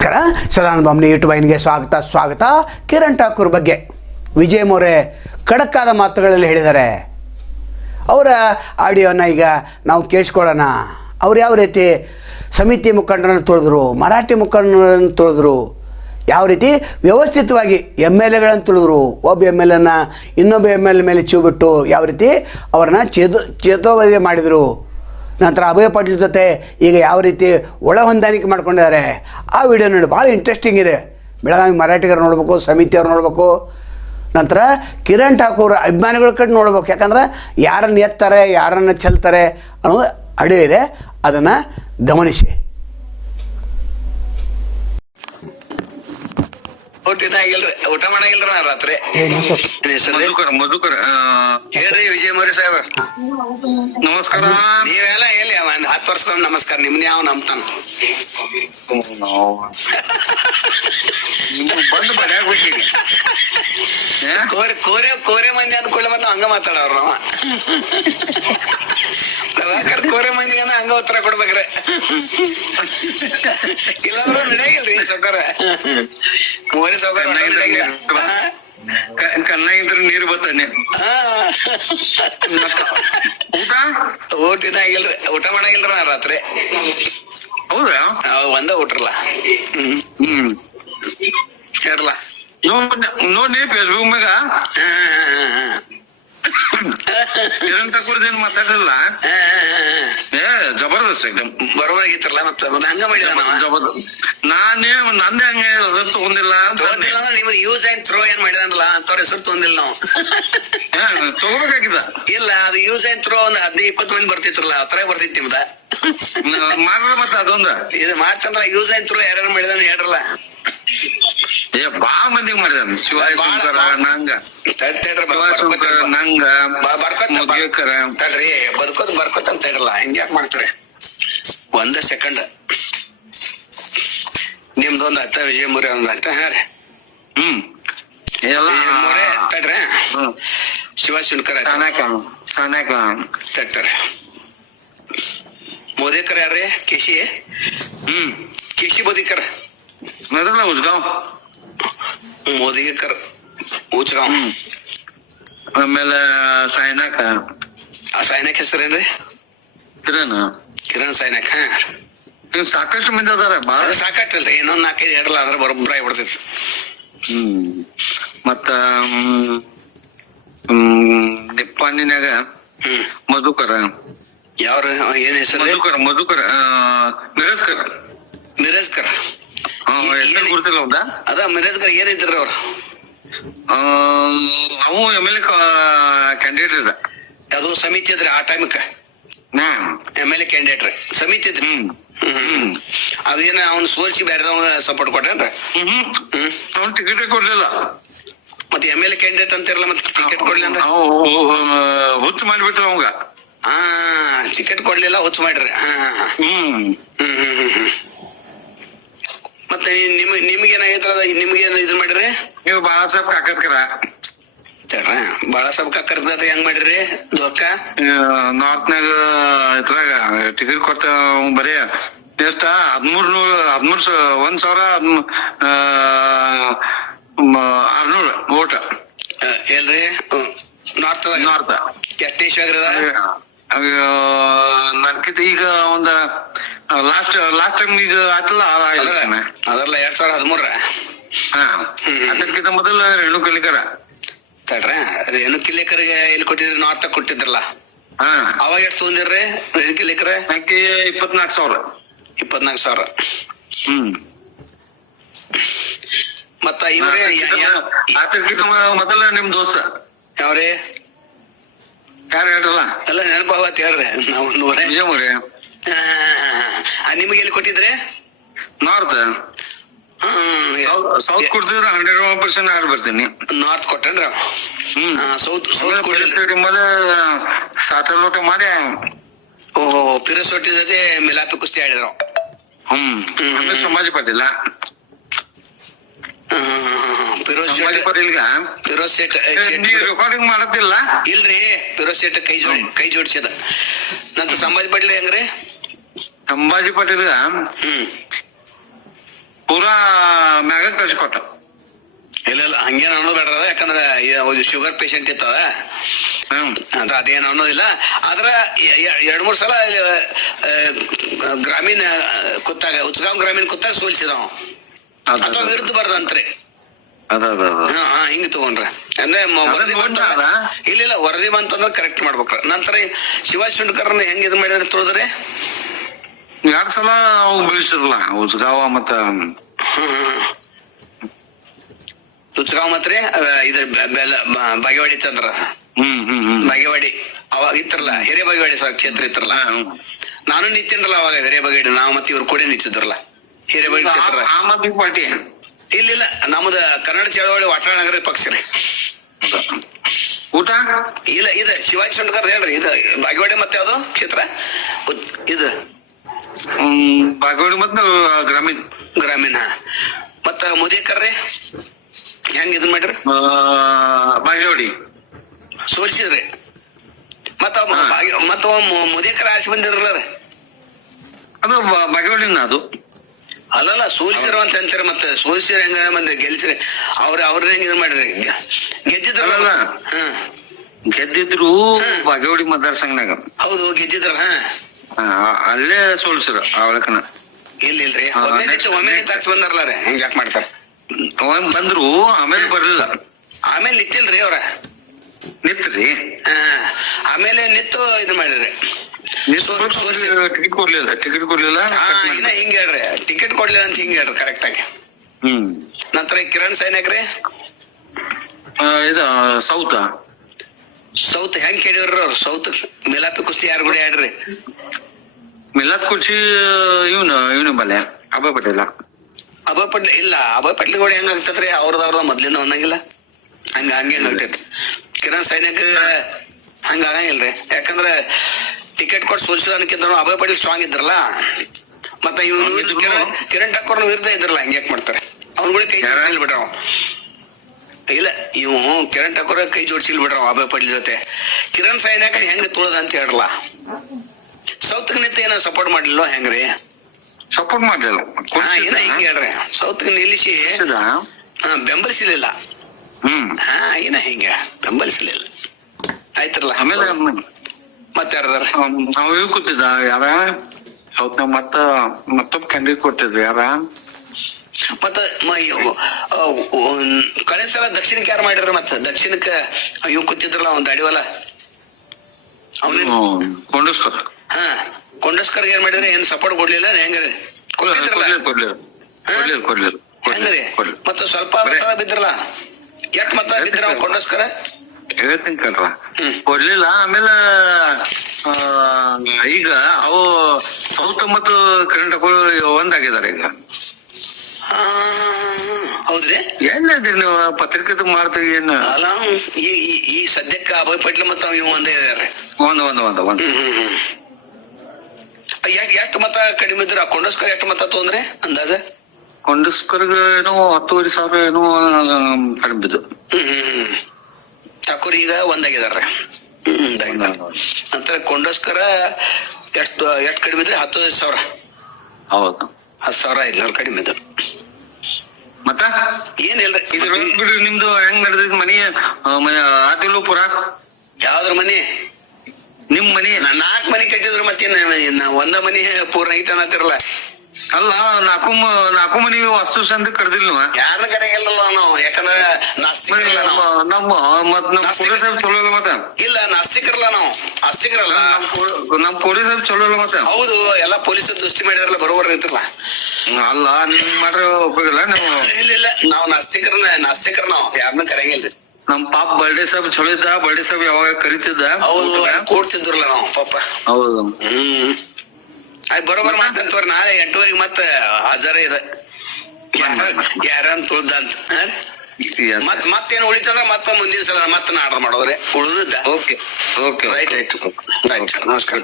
Sadananda ಬಾಂಬ್ನಿ YouTube ಐನ್ಗೆ ಸ್ವಾಗತ. ಕಿರಣ್ ಠಾಕೂರ್ ಬಗ್ಗೆ ವಿಜಯ್ ಮೋರೆ ಖಡಕ್ಕಾದ ಮಾತುಗಳಲ್ಲಿ ಹೇಳಿದ್ದಾರೆ. ಅವರ ಆಡಿಯೋನ ಈಗ ನಾವು ಕೇಳಿಸ್ಕೊಳ್ಳೋಣ. ಅವ್ರು ಯಾವ ರೀತಿ ಸಮಿತಿ ಮುಖಂಡರನ್ನು ತುಳಿದ್ರು, ಮರಾಠಿ ಮುಖಂಡರನ್ನು ತುಳಿದ್ರು, ಯಾವ ರೀತಿ ವ್ಯವಸ್ಥಿತವಾಗಿ ಎಮ್ ಎಲ್ ಎಗಳನ್ನು ತುಳಿದ್ರು, ಒಬ್ಬ ಎಮ್ ಎಲ್ ಎನ ಇನ್ನೊಬ್ಬ ಎಮ್ ಎಲ್ ಮೇಲೆ ಬಿಟ್ಟು ಯಾವ ರೀತಿ ಅವ್ರನ್ನ ಚೇತೋವಧೆ ಮಾಡಿದರು. ನಂತರ ಅಭಯ ಪಾಟೀಲ್ ಜೊತೆ ಈಗ ಯಾವ ರೀತಿ ಒಳ ಹೊಂದಾಣಿಕೆ ಮಾಡ್ಕೊಂಡಿದ್ದಾರೆ ಆ ವಿಡಿಯೋ ನೋಡಿ. ಭಾಳ ಇಂಟ್ರೆಸ್ಟಿಂಗ್ ಇದೆ. ಬೆಳಗಾವಿ ಮರಾಠಿಗರು ನೋಡ್ಬೇಕು, ಸಮಿತಿಯವ್ರು ನೋಡ್ಬೇಕು, ನಂತರ ಕಿರಣ್ ಠಾಕೂರ್ ಅಭಿಮಾನಿಗಳ ಕಡೆ ನೋಡ್ಬೇಕು. ಯಾಕಂದ್ರೆ ಯಾರನ್ನು ಎತ್ತಾರೆ, ಯಾರನ್ನು ಚೆಲ್ತಾರೆ ಅನ್ನೋದು ಅಡಿಯೋ ಇದೆ, ಅದನ್ನು ಗಮನಿಸಿ. ಊಟ ಮಾಡಂಗಿಲ್ರಿ ನಾ ರಾತ್ರಿ. ಮಧುಕರ್ ಹೇಳ್ರಿ ವಿಜಯ್ ಮೋರೆ ಸಾಹೇಬ ನಮಸ್ಕಾರ. ನೀವೆಲ್ಲ ಎಲ್ಲಿ 10 ವರ್ಷ ನಮಸ್ಕಾರ. ನಿಮ್ನ ಯಾವ ನಂಬ್ತಾನ ಬಂದು ಬಡ್ಯಾಗ್ಬಿಟ್ಟಿರಿ. ಕೋರೆ ಮಂದಿ ಅಂದ್ಕೊಳ್ಳಿ ಮತ್ತೆ ಹಂಗ ಮಾತಾಡವ್ರ ನಾವ ಪ್ರಭಾಕರ್ ಕೋರೆ ಮಂದಿಗೆ ಹಂಗ ಉತ್ತರ ಕೊಡ್ಬೇಕ್ರೆ. ಇಲ್ಲಾಂದ್ರ ನಡೆಯಲ್ರಿ ಸೌಕರ ಮೋರೆ ಸೌಕರ ಕನ್ನ ಇದ್ರೆ ನೀರು ಬರ್ತಾನೆ. ಊಟ ಆಗಿಲ್ರಿ, ಊಟ ಮಾಡಂಗಿಲ್ರಿ ನಾ ರಾತ್ರಿ. ಹೌದಾ? ಒಂದ ಊಟ್ರಲ್ಲ. ಹೇಳ್ರಲ್ಲ ನೋಡಿ ಫೇಸ್ಬುಕ್ ಮ್ಯಾಗ ಕಿರಣ್ ಠಾಕೂರ್ದೇನ್ ಮಾತಾಡಲ್ಲ. ಜಬರ್ದಸ್ತ್ ಎಕ್ದಮ್ ಬರೋದಾಗಿತ್ತಲ್ಲ. ಮತ್ತೆ ಹಂಗ ಮಾಡಿದ ನಾನೇ ನಂದೇ ಹಂಗೆ ಹೆಸರು ತಗೊಂಡಿಲ್ಲ. ನಿಮ್ಗೆ ಯೂಸ್ ಅಂಡ್ ಥ್ರೋ ಏನ್ ಮಾಡಿದಲ್ಲ ಅಂತವ್ರ ಹೆಸರು ತಗೊಂಡಿಲ್ಲ ನಾವು. ತಗೋಬೇಕಾಗಿದ ಇಲ್ಲ, ಅದು ಯೂಸ್ ಅಂಡ್ ಥ್ರೋ ಒಂದ್ 15-20 ಮಂದಿ ಬರ್ತಿತ್ರಲ್ಲ, ಆತರ ಬರ್ತಿತ್ತು ನಿಮ್ದ. ಮಾಡ್ರ ಮತ್ತೆ ಅದೊಂದ ಇದು ಮಾಡ್ತಾನಲ್ಲ ಯೂಸ್ ಅಂಡ್ ಥ್ರೋ ಯಾರು ಮಾಡಿದಾನ ಹೇಳ್ರಲ್ಲ. ಬಾಳ ಮಂದಿಗೆ ಮಾಡಿದಾನ. ಶಿವಾಜಿ ನಂಗ ನಂಗ ತಡ್ರಿ ಬರ್ಕೋತ ಅಂತ ಹೇಳ್ರಲ್ಲ. ಹಿಂಗ್ಯಾಕ್ ಮಾಡ್ತಾರೆ? ಒಂದ ಸೆಕೆಂಡ್ ನಿಮ್ದೊಂದ್ ಆಯ್ತ, ವಿಜಯ್ ಮೋರೆ ಒಂದ್ ಆಯ್ತ. ಹಾ ರೀ ಮೋರೆ ತಡ್ರಿ. ಶಿವ ಶುಣ್ಕರ್ ತಟ್ಟಾರೆ. ಮೋದಿಕರ್ ಯಾರ್ರಿ? ಕೇಶಿ ಮೋದಿಕರ್ ಉಚ್ಗಾಂವ್. ಮೋದಿಕರ್ ಉಚ್ಗಾಂವ್. ಆಮೇಲೆ ಸಾಯ್ನಾಕ್ ಹೆಸರೇನ್ರಿ? ಕಿರಣ್ ಸಾಯ್ನಾಕ್. ಹಾ ಸಾಕಷ್ಟು ಮಂದಿ ಅದಾರ. ಬಾಳ ಸಾಕಷ್ಟಲ್ರಿ, ಇನ್ನೊಂದ್ 4-5 ಹೇಳಲ್ಲ ಅದ್ರ ಬರೋಬ್ಬರ ಆಗ್ಬಿಡ್ತೈತಿ. ಮತ್ತ ನಿಪ್ಪಾಣಿನ್ಯಾಗ ಮಧುಕರ. ಯಾವ್ರ ಏನ್ ಹೆಸರು? ಮಧುಕರ ಮಿರಾಜ್ಕರ್. ಗುರುತಿಲ್ಲ ಹೌದಾ? ಅದ ಮಿರಾಜ್ಕರ್ ಏನಿದ್ರಿ ಅವ್ರ? ಅವು ಎಮ್ ಎಲ್ ಎ ಕ್ಯಾಂಡಿಡೇಟ್ ಇದ. ಅದು ಸಮಿತಿ ಇದ್ರಿ ಆ ಟೈಮಕ್ಕ. ಎಮ್ ಎಲ್ ಎ ಕ್ಯಾಂಡಿಡೇಟ್ ರೀ, ಸಮಿತಿ ಇದ್ರಿ. ಅದೇನ ಅವ್ನ ಸೋರ್ಸಿ ಬೇರೆದವ್ ಸಪೋರ್ಟ್ ಕೊಟ್ರೇನ್ರಿ? ಅವ್ನ ಟಿಕೆಟ್ ಕೊಡ್ಲಿಲ್ಲ. ಮತ್ತೆ ಎಮ್ ಎಲ್ ಎ ಕ್ಯಾಂಡಿಡೇಟ್ ಅಂತಿರಲ್ಲ, ಮತ್ತೆ ಟಿಕೆಟ್ ಕೊಡ್ಲಿಲ್ಲ ಅಂದ್ರೆ ಹುಚ್ಚು ಮಾಡಿಬಿಟ್ರ ಅವಂಗ. ಟಿಕೆಟ್ ಕೊಡ್ಲಿಲ್ಲ, ಹುಚ್ಚು ಮಾಡ್ರಿ. ಮತ್ತೆ ನಿಮ್ಗೇನಾಗೈತ್ರ? ನಿಮ್ಗೇನ್ ಇದ್ ಮಾಡಿರಿ ನೀವು? ಬಾಳಾಸಾಹೇಬ್ ಕಾಕರ್ಕರ. ಬಾಳಾಸಾಹೇಬ್ ಕಾಕರ್ಕರ್ ಹೆಂಗ್ ಮಾಡಿರಿ? ದೊಕ್ಕ ನಾರ್ತ್ನಾಗ ಇದ್ರಾಗ ಟಿಕೆಟ್ ಕೊಟ್ಟ ಬರೀ ಎಷ್ಟ 1,600 ಓಟ ಎಲ್ರಿ? ನಾರ್ತ್ ಎಷ್ಟೇಶ್ವರದ ನನ್ಕಿಂತ ಈಗ ಒಂದ ಲಾಸ್ಟ್ ಟೈಮ್ ಈಗ ಆಯ್ತಲ್ಲ ಅದಲ್ಲ 2013. ಅದಕ್ಕಿಂತ ಮೊದಲ ರೇಣು ಕಿಲೇಕರ ತಡ್ರ. ರೇಣು ಕಿಲೇಕರ್ಗೆ ಎಲ್ಲಿ ಕೊಟ್ಟಿದ್ರಿ? ನಾರ್ತ್ ಕೊಟ್ಟಿದ್ರಲ್ಲ. ಅವಾಗ ಎಷ್ಟು ತೊಂದಿರ್ರಿ ರೇಣು ಕಿಲೇಕರ? 24,000. ಮತ್ತ ಇವ್ರೇ ಅದಕ್ಕಿಂತ ಮೊದಲ ನಿಮ್ ದೋಸ್ತ ಯಾವ್ರಿ? ಯಾರು ಹೇಳ್ರಲ್ಲ? ಎಲ್ಲ ನೆನಪಾವತ್ ಹೇಳ್ರಿ. ನಾವು ನಿಮ್ಗೆ ಎಲ್ಲಿ ಕೊಟ್ಟಿದ್ರೆ? ನಾರ್ತ್. ಸೌತ್ ಕೊಡ್ತಿದ್ರ 100% ಆಡ್ ಬರ್ತೀನಿ. ನಾರ್ತ್ ಕೊಟ್ಟನ್ರ? ಸೌತ್ ಮೊದಲ ಸಾಟಲೋಟ ಮಾಡಿ ಓಹೋ ಫಿರೋಜ್ ಶೆಟ್ಟಿ ಜೊತೆ ಮಿಲಾಪಿ ಕುಸ್ತಿ ಆಡಿದ್ರು. ಸಂಭಾಜಿ ಪಾಟೀಲ. ಫಿರೋಜ್ ಶೆಟ್ಟಿ ರೆಕಾರ್ಡಿಂಗ್ ಮಾಡತ್ತಿಲ್ಲ ಇಲ್ರಿ. ಫಿರೋಜ್ ಶೆಟ್ಟಿ ಕೈ ಜೋಡಿಸಿದ. ನಂತರ ಸಂಭಾಜಿ ಪಾಟೀಲ್ ಹೆಂಗ್ರಿ? ಸಂಭಾಜಿ ಪಾಟೀಲ್ ಪೂರಾ ಕಳ್ಸಿಕೊಟ್ಟ. ಇಲ್ಲ ಹಂಗೇನ್ ಅನ್ನೋದು ಬೇಡ್ರದ, ಯಾಕಂದ್ರ ಶುಗರ್ ಪೇಷಂಟ್ ಇತ್ತದ ಅಂತ ಅದೇನು ಅನ್ನೋದಿಲ್ಲ. ಆದ್ರ 2-3 ಸಲ ಗ್ರಾಮೀಣ ಕುತ್ತಾಗ ಉಚ್ಗಾಂವ್ ಗ್ರಾಮೀಣ ಕುತ್ತಾಗ ಸೋಲ್ಸಿದವ ಅಥವಾ ವಿರುದ್ಧ ಬರ್ದಂತ್ರಿ. ಹಿಂಗ ತಗೊಂಡ್ರ ಅಂದ್ರೆ ವರದಿ ಬಂತ. ಇಲ್ಲ ವರದಿ ಬಂತಂದ್ರ ಕರೆಕ್ಟ್ ಮಾಡ್ಬೇಕ್ರ. ನಂತರ ಶಿವಾಜಿ ಶುಂಡ್ಕರ್ನ ಹೆಂಗ್ ಇದ್ ಮಾಡಿದ್ರೆ ತೋಳಿದ್ರಿ 2 ಸಲ ಅವು ಬೀಳ್ಸಿರಲ್ಲ ಉಚ್ಗಾವ ಮತ್ತ ಉಚ್ಗಾಂವ್ ಮತ್ರಿ ಇದ್ರ ಬಾಗೇವಾಡಿ ತಂದ್ರ ಬಾಗೇವಾಡಿ ಅವಾಗ ಇತ್ರಲ್ಲ ಹಿರೇ ಬಾಗೇವಾಡಿ ಕ್ಷೇತ್ರ ಇತ್ರಲ್ಲ. ನಾನು ನಿಂತೇನ್ರಲ್ಲ ಅವಾಗ ಹಿರೇ ಬಾಗೇವಾಡಿ, ನಾವು ಮತ್ತೆ ಇವ್ರು ಕೂಡ ನಿಂತಿದ್ರಲ್ಲ ಹಿರೇ ಬಾಗೇವಾಡಿ ಕ್ಷೇತ್ರ. ಆಮ್ ಆದ್ಮಿ ಪಾರ್ಟಿ ಇಲ್ಲ ನಮ್ದ ಕನ್ನಡ ಚಳವಳಿ ವಾಟಾಳ ನಗರ ಪಕ್ಷ ರೀ. ಊಟ ಇಲ್ಲ ಇದು ಶಿವಾಜಿ ಶುಂಡ್ಕರ್ ಹೇಳ್ರಿ. ಇದು ಬಾಗೇವಾಡಿ ಮತ್ತೆ ಯಾವ್ದು ಕ್ಷೇತ್ರ ಇದು ಬಾಗೇವಾಡಿ ಮತ್ತ ಗ್ರಾಮೀಣ. ಮತ್ತ ಮುದೇಕರ್ರಿ ಹೆಂಗ್ ಇದನ್ ಮಾಡ್ರಿ ಬಾಗೇವಾಡಿ ಸೋಲ್ಸಿದ್ರಿ. ಮತ್ತ ಮುದೇಕರ್ ಆಸೆ ಬಂದಿರಲ್ಲ ರೀ, ಅದು ಬಾಗೇವಾಡಿನ ಅದು ಅಲ್ಲಲ್ಲ ಸೋಲ್ಸಿರೋ ಅಂತ ಅಂತಾರೆ. ಮತ್ತೆ ಸೋಲ್ಸಿರ ಹೆಂಗ ಮತ್ತೆ ಗೆಲ್ಸಿರಿ ಅವ್ರ ಹೆಂಗ್ ಇದನ್ ಮಾಡ್ರಿ ಗೆದ್ದಿದ್ರಲ್ಲ. ಗೆದ್ದಿದ್ರು ಬಾಗೇವಾಡಿ ಮತದಾರ ಸಂಘನಾಗ. ಹೌದು ಗೆದ್ದಿದ್ರ ಅಲ್ಲೇ ಸೋಲ್ಸಿರ ಅವಳಕನ. ಇಲ್ರಿ ಒಮ್ಮೆ ತಾಕ್ಸ್ ಬಂದಾರಲ್ಲ ರೀ, ಹೆಂಗ್ ಯಾಕೆ ಮಾಡ್ತಾರ ಬಂದ್ರು ಆಮೇಲೆ ಬರ್ಲಿಲ್ಲ. ಆಮೇಲೆ ನಿಂತಿಲ್ರಿ ಅವ್ರ ನಿತ್ರಿ. ಆಮೇಲೆ ನಿತ್ತು ಇದು ಮಾಡಿದ್ರಿ ಟಿಕೆಟ್ ಕೊಡ್ಲಿಲ್ಲ. ಇನ್ನ ಹಿಂಗ ಹೇಳ್ರಿ ಟಿಕೆಟ್ ಕೊಡ್ಲಿಲ್ಲ ಅಂತ ಹಿಂಗ ಹೇಳ್ರಿ ಕರೆಕ್ಟ್ ಆಗಿ. ನಂತರ ಕಿರಣ್ ಸೈನಿಕ್ರಿ ಇದ ಸೌತ್ ಹೆಂಗ್ ಕೇಳಿವ್ರಿ ಅವ್ರು ಸೌತ್ ಮಿಲಾಪಿ ಕುಸ್ತಿ ಯಾರು ಕೂಡ ಹೇಳ್ರಿ ಮಿಲಾದ್ ಕುರ್ಚಿ ಇವನು ಬಲ್ಲೆ ಅಭಯ್ ಪಟೇಲ್ ಇಲ್ಲ ಅಭಯ್ ಪಟೇಲ್ ಕೂಡ ಹೆಂಗ ಆಗ್ತತ್ರಿ ಅವ್ರದವ್ರದ ಮೊದ್ಲಿಂದ ಒಂದಂಗಿಲ್ಲ ಹಂಗೆ ಆಗ್ತೈತಿ. ಕಿರಣ್ ಸೈನಿಕ್ ಹಂಗ ಆಗಂಗಿಲ್ರಿ, ಯಾಕಂದ್ರ ಟಿಕೆಟ್ ಕೊಟ್ಟು ಸೋಲ್ಸೋದಕ್ಕಿಂತ ಅಭಯ್ ಪಟೇಲ್ ಸ್ಟ್ರಾಂಗ್ ಇದ್ರಲ್ಲ. ಮತ್ತ ಇವ್ರು ಕಿರಣ್ ಠಾಕೂರ್ ವಿರುದ್ಧ ಇದ್ರಲ್ಲ, ಹಂಗೆ ಯಾಕೆ ಮಾಡ್ತಾರೆ ಅವ್ರ ಕೂಡ ಕೈ ಜೋಡಿಸಿಲ್ ಬಿಡ್ರ. ಇಲ್ಲ ಇವು ಕಿರಣ್ ಠಾಕೂರ್ ಕೈ ಜೋಡಿಸಿಲ್ ಬಿಡ್ರ ಅಭಯ್ ಪಟೇಲ್ ಜೊತೆ. ಕಿರಣ್ ಸೈನಿಕ್ ಹೆಂಗ ತುಳದ ಅಂತ ಹೇಳ್ರಲ್ಲ. ಸೌತ್ ನಿಂತ ಏನ ಸಪೋರ್ಟ್ ಮಾಡ್ಲಿಲ್ಲ ಹೆಂಗ್ರಿ? ಸಪೋರ್ಟ್ ಮಾಡ್ಲಿಲ್ಲ. ಏನ ಹಿಂಗ ಹೇಳ್ರಿ ಸೌತ್ ನಿಲ್ಲಿಸಿ ಬೆಂಬಲಿಸಲಿಲ್ಲ. ಏನ ಹಿಂಗ ಬೆಂಬಲಿಸಲಿಲ್ಲ ಆಯ್ತ್ರಲ್ಲ. ಆಮೇಲೆ ಮತ್ತೆ ಯಾರದಾರ ನಾವು ಇವ್ ಕೂತಿದ್ದ ಯಾರ ಸೌತ್ ಮತ್ತೊಬ್ಬ ಕ್ಯಾಂಡಿಡೇಟ್ ಕೊಟ್ಟಿದ್ರು ಯಾರ. ಮತ್ತ ಕಳೆ ಸಲ ದಕ್ಷಿಣಕ್ಕೆ ಯಾರು ಮಾಡಿರ? ಮತ್ತ ದಕ್ಷಿಣಕ್ಕ ಇವ್ ಕೂತಿದ್ರಲ್ಲ ಅವ್ನ್ ದಾಡಿವಲ್ಲ ಕೊಂಡಸ್ಕರ್. ಕೊಂಡಸ್ಕರ್ ಏನ್ ಮಾಡಿದ್ರೆ ಏನ್ ಸಪೋರ್ಟ್ ಕೊಡ್ಲಿಲ್ಲ ಹೆಂಗ್ರಿ? ಕೊಡ್ತಿದ್ರಲ್ಲ ಹೆಂಗ್ರಿ? ಮತ್ತ ಸ್ವಲ್ಪ ಮತ ಬಿದ್ರಲ್ಲ, ಎಟ್ ಮತ ಬಿದ್ರ ಕೊಂಡಸ್ಕರ ಹೇಳ್ತೀನಿ ಕಲ್ರ ಕೊಡ್ಲಿಲ್ಲ. ಆಮೇಲೆ ಈಗ ಅವು ಸೌತ್ ಮತ್ತು ಕರೆಂಟ್ ಒಂದಾಗಿದ್ದಾರೆ ಈಗ. ಹೌದ್ರಿ? ಏನಿದ್ರಿ ನೀವು ಪತ್ರಿಕೆ ಮಾಡ್ತೀವಿ ಏನ? ಅಲ್ಲ ಈ ಸದ್ಯಕ್ಕ ಅಭಯ್ ಪಟೇಲ್ ಮತ್ತ ಇವ್ ಒಂದೇ ಇದಾರೆ. ಒಂದ್ ಎಷ್ಟು ಮತ ಕಡಿಮೆ ಇದ್ರ ಕೊಂಡಸ್ಕರ್ ಎಷ್ಟು ಮತ ತೊಂದ್ರೆ ಅಂದಾಜ? ಕೊಂಡಸ್ಕರ್ಗ ಏನೋ 10,500 ಏನೋ ಕಡಿಮೆ ಬಿದ್ದು. ಠಾಕೂರ್ ಈಗ ಒಂದಾಗಿದಾರ. ನಂತರ ಕೊಂಡಸ್ಕರ ಎಷ್ಟು ಕಡಿಮೆ ಇದ್ರೆ 15,000. ಹೌದು 10,500 ಕಡಿಮೆ ಇದ್ರು. ಮತ್ತ ಏನಿಲ್ರಿ ಇದ್ರ ಬಿಡ್ರಿ. ನಿಮ್ದು ಹೆಂಗ್ ನಡೆದೈತಿ ಮನಿ ಆತಿಲ್ಲ ಪುರ? ಯಾವ್ದ್ರ ಮನಿ? ನಿಮ್ ಮನಿ 4 ಮನಿ ಕಟ್ಟಿದ್ರು ಮತ್ತೇನ ಒಂದ ಮನಿ ಪೂರ್ಣ ಐತ ಅನ್ನತಿರಲ್ಲ. ಅಲ್ಲ ನಾಲ್ಕು ಮನಿ ವಾಸ್ತು ಅಂತ ಕರೆದಿಲ್ಲ ಯಾರನ್ನ ಕರೆಯಲ್ಲ ನಾವು, ಯಾಕಂದ್ರ ನಾಸ್ತಿಕರಲ್ಲ ನಾವು. ನಮ್ ಪೊಲೀಸ್ ಸಾಹೇಬ್ ಚಲೋ ಇಲ್ಲ ಮತ್ತ. ಇಲ್ಲ ನಾಸ್ತಿಕರಲ್ಲ ನಾವು, ಆಸ್ತಿಕರಲ್ಲ. ನಮ್ ಪೊಲೀಸ್ ಸಾಹೇಬ್ ಚಲೋ ಇಲ್ಲ ಮತ್ತ. ಹೌದು ಎಲ್ಲ ಪೊಲೀಸ್ ದೃಷ್ಟಿ ಮಾಡಿದಾರಲ್ಲ ಬರೋಬರ್ ಇರ್ತಿರಲ್ಲ. ಅಲ್ಲ ನಿಮ್ ಮಾಡ್ರ ಹೋಗಿಲ್ಲ ನೀವು? ಇಲ್ಲ ನಾವು ನಾಸ್ತಿಕರ ನಾವು ಯಾರನ್ನ ಕರೆಯಂಗಿಲ್ರಿ. ನಮ್ ಪಾಪ ಬರ್ಡೇ ಸಾಹೇಬ್ ಚಲೋ ಇದ್ದ. ಬರ್ಡೇ ಸಾಹೇಬ್ ಯಾವಾಗ ಕರಿತಿದ್ದ. ಹೌದು ಕೂಡ್ತಿದ್ರಲ್ಲ ನಾವು ಪಾಪ. ಹೌದು ಆಯ್ತು ಬರೋಬರ್ ಮಾಡ್ತಂತವ್ರ. ನಾಳೆ 8:00 ಮತ್ತ ಹಾಜರ ಇದೆ ಯಾರನ್ ತುಳ್ದ ಅಂತ. ಮತ್ತೇನು ಉಳಿತಂದ್ರ ಮತ್ತ ಮುಂದಿನ ಸಲ ಮತ್ತ ಆರ್ಡರ್ ಮಾಡೋದ್ರಿ ಉಳಿದ. ಓಕೆ ರೈಟ್ ನಮಸ್ಕಾರ.